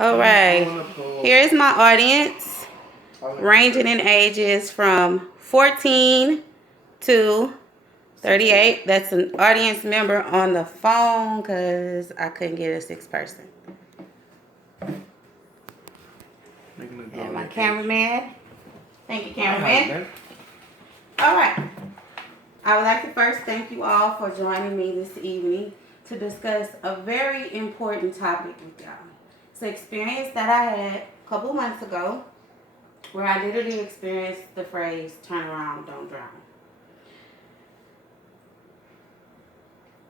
All right. Here is my audience, ranging in ages from 14 to 38. That's an audience member on the phone because I couldn't get a sixth person. And my cameraman. Thank you, cameraman. All right. I would like to first thank you all for joining me this evening to discuss a very important topic with y'all. It's an experience that I had a couple months ago where I literally experienced the phrase, turn around, don't drown.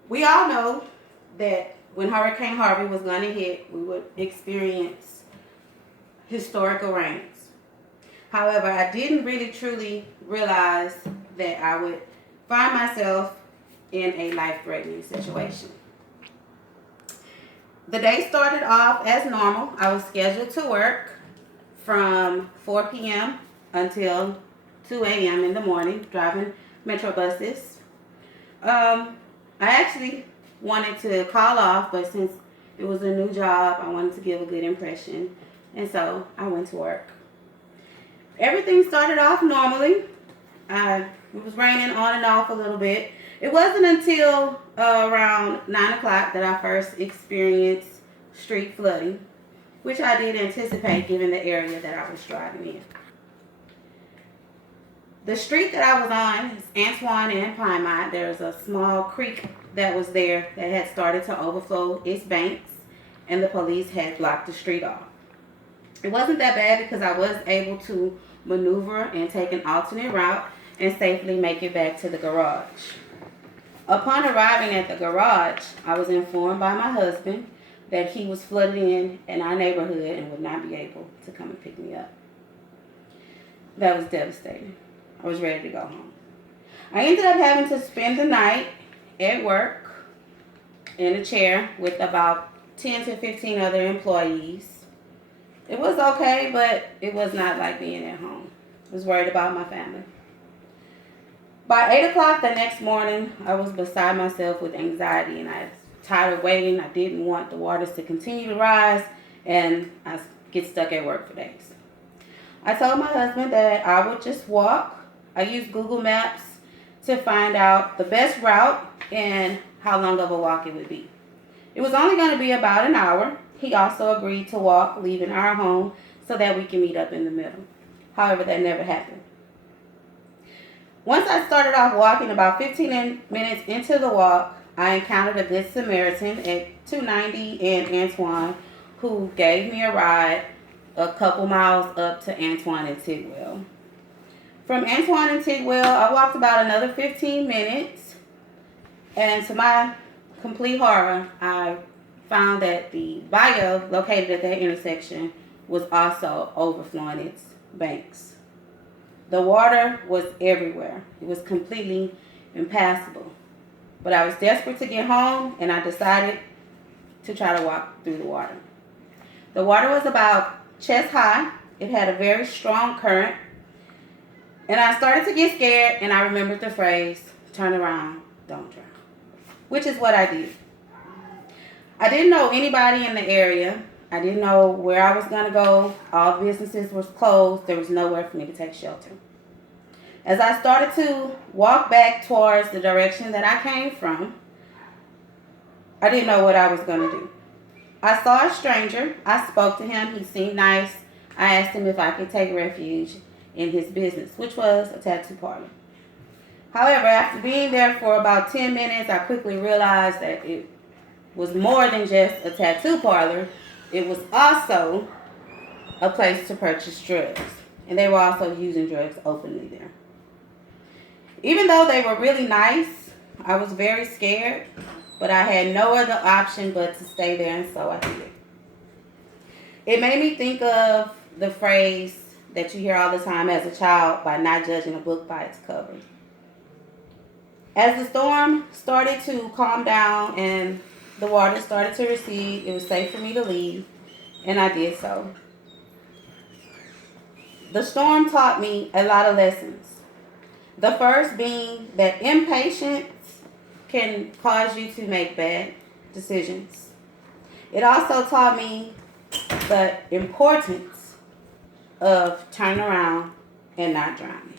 We all know that when Hurricane Harvey was going to hit, we would experience historical rains. However, I didn't really truly realize that I would find myself in a life-threatening situation. The day started off as normal. I was scheduled to work from 4 p.m. until 2 a.m. in the morning, driving Metro buses. I actually wanted to call off, but since it was a new job, I wanted to give a good impression, and so I went to work. Everything started off normally. It was raining on and off a little bit. It wasn't until around 9 o'clock that I first experienced street flooding, which I did anticipate given the area that I was driving in. The street that I was on is Antoine and Piedmont. There's a small creek that was there that had started to overflow its banks, and the police had blocked the street off. It wasn't that bad because I was able to maneuver and take an alternate route and safely make it back to the garage. Upon arriving at the garage, I was informed by my husband that he was flooded in our neighborhood and would not be able to come and pick me up. That was devastating. I was ready to go home. I ended up having to spend the night at work in a chair with about 10 to 15 other employees. It was okay, but it was not like being at home. I was worried about my family. By 8 o'clock the next morning, I was beside myself with anxiety, and I was tired of waiting. I didn't want the waters to continue to rise, and I get stuck at work for days. I told my husband that I would just walk. I used Google Maps to find out the best route and how long of a walk it would be. It was only going to be about an hour. He also agreed to walk, leaving our home, so that we can meet up in the middle. However, that never happened. Once I started off walking, about 15 minutes into the walk, I encountered a Good Samaritan at 290 and Antoine who gave me a ride a couple miles up to Antoine and Tidwell. From Antoine and Tidwell, I walked about another 15 minutes, and to my complete horror, I found that the bayou located at that intersection was also overflowing its banks. The water was everywhere. It was completely impassable. But I was desperate to get home, and I decided to try to walk through the water. The water was about chest high. It had a very strong current. And I started to get scared, and I remembered the phrase, turn around, don't drown, which is what I did. I didn't know anybody in the area. I didn't know where I was going to go. All businesses were closed. There was nowhere for me to take shelter. As I started to walk back towards the direction that I came from, I didn't know what I was going to do. I saw a stranger. I spoke to him. He seemed nice. I asked him if I could take refuge in his business, which was a tattoo parlor. However, after being there for about 10 minutes, I quickly realized that it was more than just a tattoo parlor. It was also a place to purchase drugs. And they were also using drugs openly there. Even though they were really nice, I was very scared, but I had no other option but to stay there, and so I did. It made me think of the phrase that you hear all the time as a child, by not judging a book by its cover. As the storm started to calm down and the water started to recede, it was safe for me to leave, and I did so. The storm taught me a lot of lessons. The first being that impatience can cause you to make bad decisions. It also taught me the importance of turning around and not drowning.